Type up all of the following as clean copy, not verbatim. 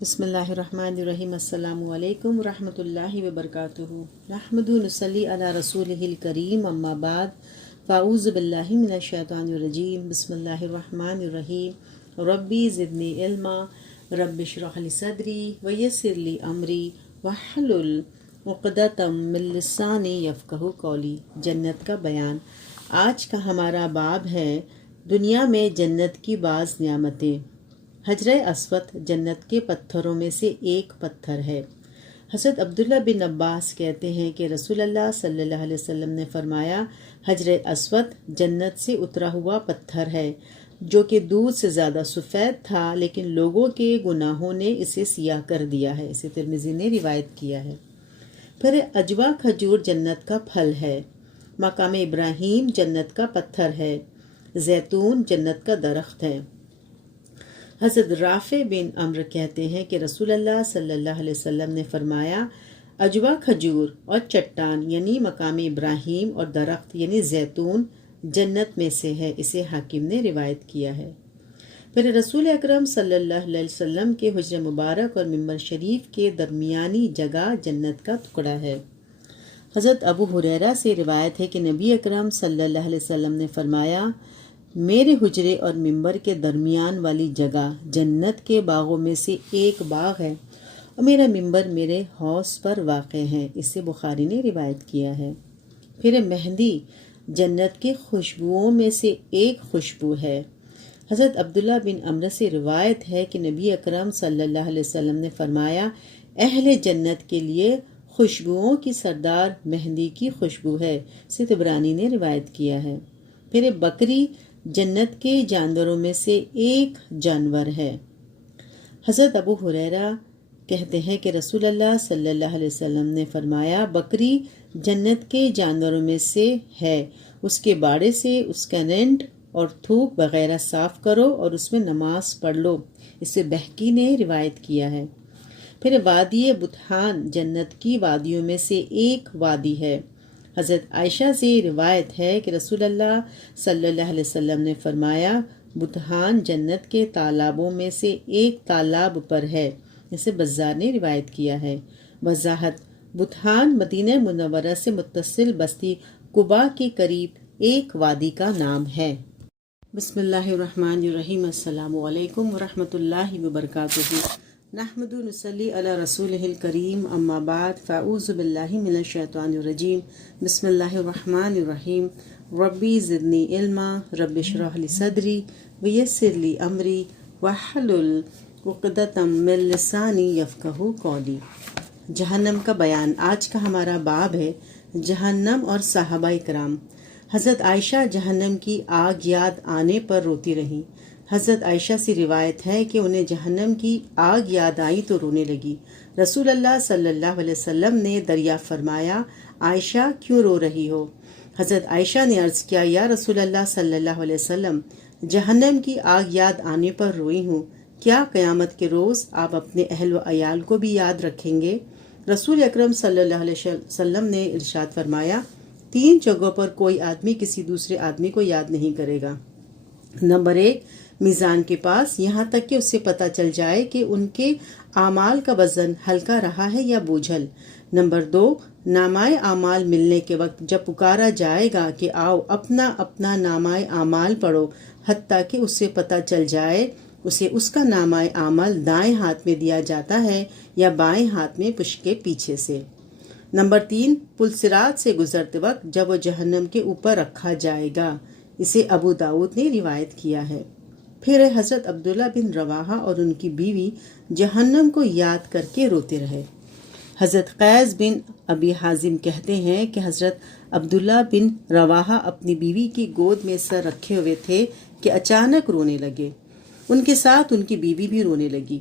بسم اللہ الرحمن الرحیم۔ السلام علیکم ورحمۃ اللہ وبرکاتہ۔ نحمد نصلی علی رسولہ الکریم، اما بعد، فاعوذ باللہ من الشیطان الرجیم، بسم اللہ الرحمن الرحیم۔ ربی زدنی علما، رب اشرح لی صدری ویسر لی امری واحلل عقدۃ من لسانی یفقہوا قولی۔ جنت کا بیان۔ آج کا ہمارا باب ہے دنیا میں جنت کی بعض نعمتیں۔ حجر اسود جنت کے پتھروں میں سے ایک پتھر ہے۔ حضرت عبداللہ بن عباس کہتے ہیں کہ رسول اللہ صلی اللہ علیہ وسلم نے فرمایا، حجر اسود جنت سے اترا ہوا پتھر ہے جو کہ دودھ سے زیادہ سفید تھا، لیکن لوگوں کے گناہوں نے اسے سیاہ کر دیا ہے۔ اسے ترمذی نے روایت کیا ہے۔ پھر اجوا کھجور جنت کا پھل ہے۔ مقام ابراہیم جنت کا پتھر ہے۔ زیتون جنت کا درخت ہے۔ حضرت رافع بن عمرو کہتے ہیں کہ رسول اللہ صلی اللہ علیہ وسلم نے فرمایا، اجوا کھجور اور چٹان یعنی مقام ابراہیم اور درخت یعنی زیتون جنت میں سے ہے۔ اسے حاکم نے روایت کیا ہے۔ پھر رسول اکرم صلی اللہ علیہ وسلم کے حجر مبارک اور ممبر شریف کے درمیانی جگہ جنت کا ٹکڑا ہے۔ حضرت ابو ہریرہ سے روایت ہے کہ نبی اکرم صلی اللہ علیہ وسلم نے فرمایا، میرے حجرے اور ممبر کے درمیان والی جگہ جنت کے باغوں میں سے ایک باغ ہے اور میرا ممبر میرے حوض پر واقع ہے۔ اسے بخاری نے روایت کیا ہے۔ پھر مہندی جنت کے خوشبوؤں میں سے ایک خوشبو ہے۔ حضرت عبداللہ بن عمرو سے روایت ہے کہ نبی اکرم صلی اللہ علیہ وسلم نے فرمایا، اہل جنت کے لیے خوشبوؤں کی سردار مہندی کی خوشبو ہے۔ اسے طبرانی نے روایت کیا ہے۔ پھر بکری جنت کے جانوروں میں سے ایک جانور ہے۔ حضرت ابو ہریرہ کہتے ہیں کہ رسول اللہ صلی اللہ علیہ وسلم نے فرمایا، بکری جنت کے جانوروں میں سے ہے، اس کے باڑے سے اس کا رینٹ اور تھوک وغیرہ صاف کرو اور اس میں نماز پڑھ لو۔ اسے بہقی نے روایت کیا ہے۔ پھر وادی بطحان جنت کی وادیوں میں سے ایک وادی ہے۔ حضرت عائشہ سے روایت ہے کہ رسول اللہ صلی اللہ علیہ وسلم نے فرمایا، بطحان جنت کے تالابوں میں سے ایک تالاب پر ہے۔ اسے بزار نے روایت کیا ہے۔ وضاحت: بطحان مدینہ منورہ سے متصل بستی قباء کے قریب ایک وادی کا نام ہے۔ بسم اللہ الرحمن الرحیم۔ السلام علیکم ورحمۃ اللہ وبرکاتہ۔ نحمد نصلی علی رسولہ الکریم، اما بعد، فاعوذ باللہ من الشیطان الرجیم، بسم اللہ الرحمن الرحیم۔ ربی زدنی علما، رب اشرح لی صدری ویسر لی امری واحلل عقدۃ من لسانی یفقہوا قولی۔ جہنم کا بیان۔ آج کا ہمارا باب ہے جہنم اور صحابہ کرام۔ حضرت عائشہ جہنم کی آگ یاد آنے پر روتی رہیں۔ حضرت عائشہ سے روایت ہے کہ انہیں جہنم کی آگ یاد آئی تو رونے لگی۔ رسول اللہ صلی اللہ علیہ وسلم نے دریافت فرمایا، عائشہ کیوں رو رہی ہو؟ حضرت عائشہ نے عرض کیا، یا رسول اللہ صلی اللہ علیہ وسلم، جہنم کی آگ یاد آنے پر روئی ہوں۔ کیا قیامت کے روز آپ اپنے اہل و عیال کو بھی یاد رکھیں گے؟ رسول اکرم صلی اللہ علیہ وسلم نے ارشاد فرمایا، 3 جگہوں پر کوئی آدمی کسی دوسرے آدمی کو یاد نہیں کرے گا۔ نمبر 1، میزان کے پاس، یہاں تک کہ اسے پتہ چل جائے کہ ان کے اعمال کا وزن ہلکا رہا ہے یا بوجھل۔ نمبر 2، نامہ اعمال ملنے کے وقت جب پکارا جائے گا کہ آؤ اپنا اپنا نامہ اعمال پڑھو، حتیٰ کہ اسے پتہ چل جائے اسے اس کا نامہ اعمال دائیں ہاتھ میں دیا جاتا ہے یا بائیں ہاتھ میں پشت کے پیچھے سے۔ نمبر 3، پل صراط سے گزرتے وقت جب وہ جہنم کے اوپر رکھا جائے گا۔ اسے ابو داؤد نے روایت کیا ہے۔ پھر حضرت عبداللہ بن رواحہ اور ان کی بیوی جہنم کو یاد کر کے روتے رہے۔ حضرت قیس بن ابی حازم کہتے ہیں کہ حضرت عبداللہ بن رواحہ اپنی بیوی کی گود میں سر رکھے ہوئے تھے کہ اچانک رونے لگے۔ ان کے ساتھ ان کی بیوی بھی رونے لگی۔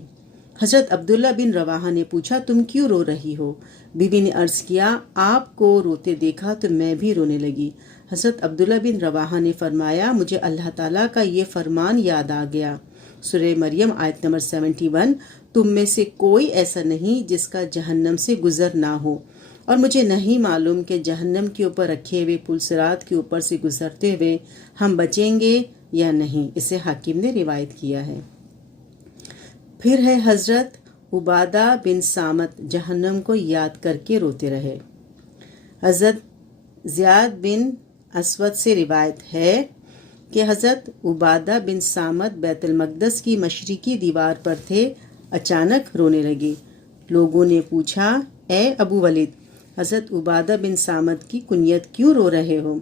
حضرت عبداللہ بن رواحہ نے پوچھا، تم کیوں رو رہی ہو؟ بیوی نے عرض کیا، آپ کو روتے دیکھا تو میں بھی رونے لگی۔ حضرت عبداللہ بن رواحہ نے فرمایا، مجھے اللہ تعالیٰ کا یہ فرمان یاد آ گیا، سورہ مریم آیت نمبر 71، تم میں سے کوئی ایسا نہیں جس کا جہنم سے گزر نہ ہو، اور مجھے نہیں معلوم کہ جہنم کے اوپر رکھے ہوئے پل صراط کے اوپر سے گزرتے ہوئے ہم بچیں گے یا نہیں۔ اسے حاکم نے روایت کیا ہے۔ پھر ہے حضرت عبادہ بن سامت جہنم کو یاد کر کے روتے رہے۔ حضرت زیاد بن اسود سے روایت ہے کہ حضرت عبادہ بن سامت بیت المقدس کی مشرقی دیوار پر تھے، اچانک رونے لگے۔ لوگوں نے پوچھا، اے ابو ولید، حضرت عبادہ بن سامت کی کنیت کیوں رو رہے ہو؟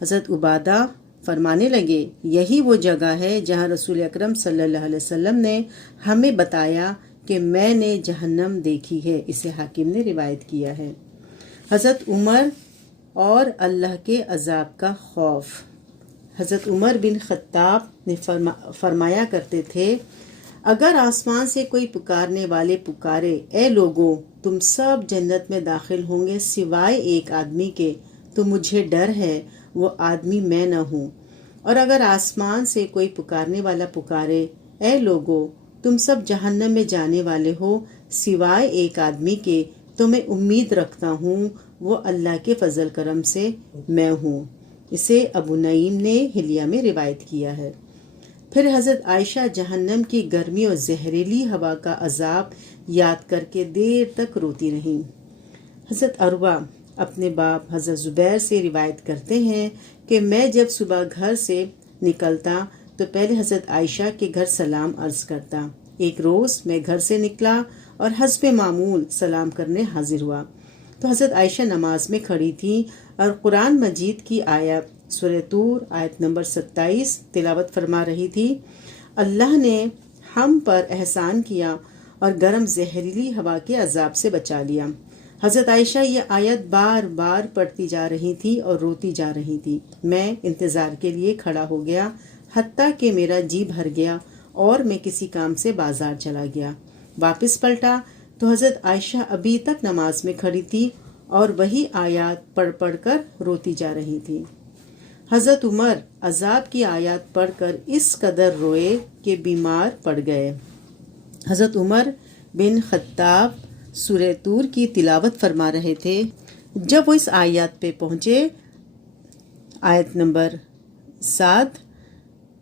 حضرت عبادہ فرمانے لگے، یہی وہ جگہ ہے جہاں رسول اکرم صلی اللہ علیہ وسلم نے ہمیں بتایا کہ میں نے جہنم دیکھی ہے۔ اسے حاکم نے روایت کیا ہے۔ حضرت عمر اور اللہ کے عذاب کا خوف۔ حضرت عمر بن خطاب نے فرمایا کرتے تھے، اگر آسمان سے کوئی پکارنے والے پکارے، اے لوگوں، تم سب جنت میں داخل ہوں گے سوائے ایک آدمی کے، تو مجھے ڈر ہے وہ آدمی میں نہ ہوں۔ اور اگر آسمان سے کوئی پکارنے والا پکارے، اے لوگوں، تم سب جہنم میں جانے والے ہو سوائے ایک آدمی کے، تو میں امید رکھتا ہوں وہ اللہ کے فضل کرم سے میں ہوں۔ اسے ابو نعیم نے حلیہ میں روایت کیا ہے۔ پھر حضرت عائشہ جہنم کی گرمی اور زہریلی ہوا کا عذاب یاد کر کے دیر تک روتی رہیں۔ حضرت عروہ اپنے باپ حضرت زبیر سے روایت کرتے ہیں کہ میں جب صبح گھر سے نکلتا تو پہلے حضرت عائشہ کے گھر سلام عرض کرتا۔ ایک روز میں گھر سے نکلا اور حسب معمول سلام کرنے حاضر ہوا تو حضرت عائشہ نماز میں کھڑی تھی اور قرآن مجید کی آیت سورہ طور آیت نمبر 27 تلاوت فرما رہی تھی۔ اللہ نے ہم پر احسان کیا اور گرم زہریلی ہوا کے عذاب سے بچا لیا۔ حضرت عائشہ یہ آیت بار بار پڑھتی جا رہی تھی اور روتی جا رہی تھی۔ میں انتظار کے لیے کھڑا ہو گیا حتیٰ کہ میرا جی بھر گیا اور میں کسی کام سے بازار چلا گیا۔ واپس پلٹا تو حضرت عائشہ ابھی تک نماز میں کھڑی تھی اور وہی آیات پڑھ پڑھ کر روتی جا رہی تھی۔ حضرت عمر عذاب کی آیات پڑھ کر اس قدر روئے کہ بیمار پڑ گئے۔ حضرت عمر بن خطاب سورہ طور کی تلاوت فرما رہے تھے۔ جب وہ اس آیات پہ پہنچے، آیت نمبر 7،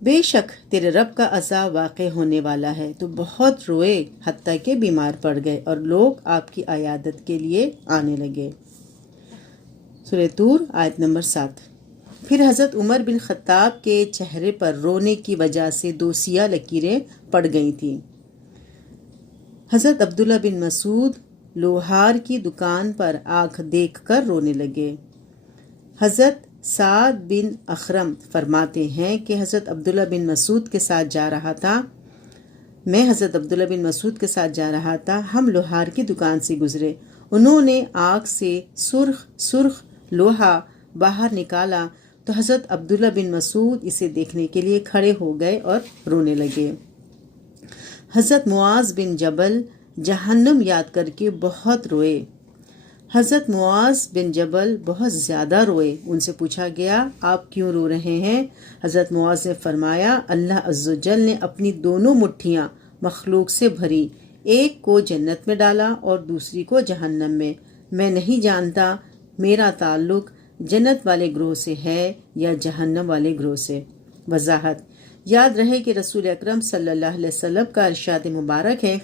بے شک تیرے رب کا عذاب واقع ہونے والا ہے، تو بہت روئے حتیٰ کہ بیمار پڑ گئے اور لوگ آپ کی عیادت کے لیے آنے لگے۔ سورہ طور آیت نمبر 7۔ پھر حضرت عمر بن خطاب کے چہرے پر رونے کی وجہ سے 2 سیاہ لکیریں پڑ گئی تھیں۔ حضرت عبداللہ بن مسعود لوہار کی دکان پر آنکھ دیکھ کر رونے لگے۔ حضرت سعد بن اخرم فرماتے ہیں کہ حضرت عبداللہ بن مسعود کے ساتھ جا رہا تھا، میں حضرت عبداللہ بن مسعود کے ساتھ جا رہا تھا، ہم لوہار کی دکان سے گزرے، انہوں نے آنکھ سے سرخ لوہا باہر نکالا تو حضرت عبداللہ بن مسعود اسے دیکھنے کے لیے کھڑے ہو گئے اور رونے لگے۔ حضرت معاذ بن جبل جہنم یاد کر کے بہت روئے۔ حضرت معاذ بن جبل بہت زیادہ روئے۔ ان سے پوچھا گیا، آپ کیوں رو رہے ہیں؟ حضرت معاذ نے فرمایا، اللہ عز و جل نے اپنی دونوں مٹھیاں مخلوق سے بھری، ایک کو جنت میں ڈالا اور دوسری کو جہنم میں۔ میں نہیں جانتا میرا تعلق جنت والے گروہ سے ہے یا جہنم والے گروہ سے۔ وضاحت: یاد رہے کہ رسول اکرم صلی اللہ علیہ وسلم کا ارشاد مبارک ہے،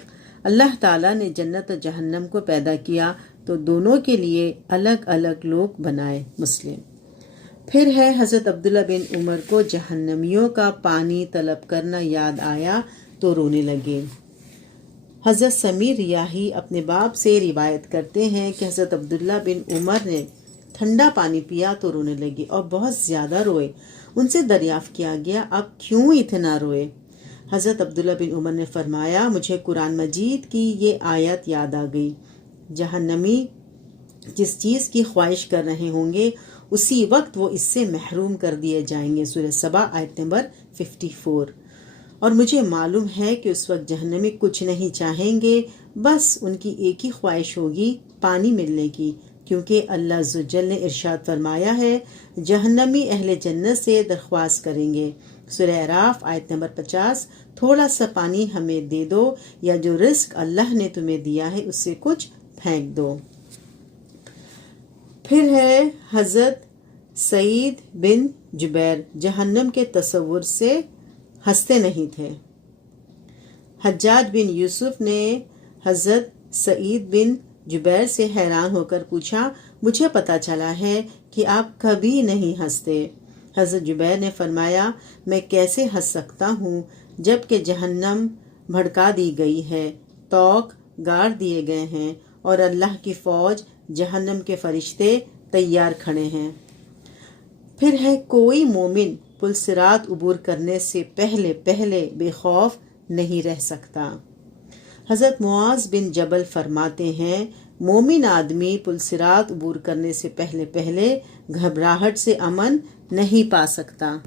اللہ تعالیٰ نے جنت اور جہنم کو پیدا کیا تو دونوں کے لیے الگ الگ لوگ بنائے۔ مسلم۔ پھر ہے حضرت عبداللہ بن عمر کو جہنمیوں کا پانی طلب کرنا یاد آیا تو رونے لگے۔ حضرت سمیر ریاحی اپنے باپ سے روایت کرتے ہیں کہ حضرت عبداللہ بن عمر نے ٹھنڈا پانی پیا تو رونے لگے اور بہت زیادہ روئے۔ ان سے دریافت کیا گیا، آپ کیوں اتنا روئے؟ حضرت عبداللہ بن عمر نے فرمایا، مجھے قرآن مجید کی یہ آیت یاد آ گئی، جہنمی جس چیز کی خواہش کر رہے ہوں گے اسی وقت وہ اس سے محروم کر دیے جائیں گے۔ سورہ سبا آیت نمبر 54۔ اور مجھے معلوم ہے کہ اس وقت جہنمی کچھ نہیں چاہیں گے، بس ان کی ایک ہی خواہش ہوگی، پانی ملنے کی، کیونکہ اللہ عز و جل نے ارشاد فرمایا ہے، جہنمی اہل جنت سے درخواست کریں گے۔ سورہ اعراف آیت نمبر 50، تھوڑا سا پانی ہمیں دے دو یا جو رزق اللہ نے تمہیں دیا ہے اس سے کچھ پھینک دو۔ پھر ہے حضرت سعید بن جبیر جہنم کے تصور سے ہنستے نہیں تھے۔ حجاج بن یوسف نے حضرت سعید بن جبیر سے حیران ہو کر پوچھا، مجھے پتا چلا ہے کہ آپ کبھی نہیں ہنستے۔ حضرت جبیر نے فرمایا، میں کیسے ہنس سکتا ہوں جب کہ جہنم بھڑکا دی گئی ہے، طوق گاڑ دیے گئے ہیں اور اللہ کی فوج جہنم کے فرشتے تیار کھڑے ہیں۔ پھر ہے کوئی مومن پل صراط عبور کرنے سے پہلے بے خوف نہیں رہ سکتا۔ حضرت معاذ بن جبل فرماتے ہیں، مومن آدمی پل صراط عبور کرنے سے پہلے گھبراہٹ سے امن نہیں پا سکتا۔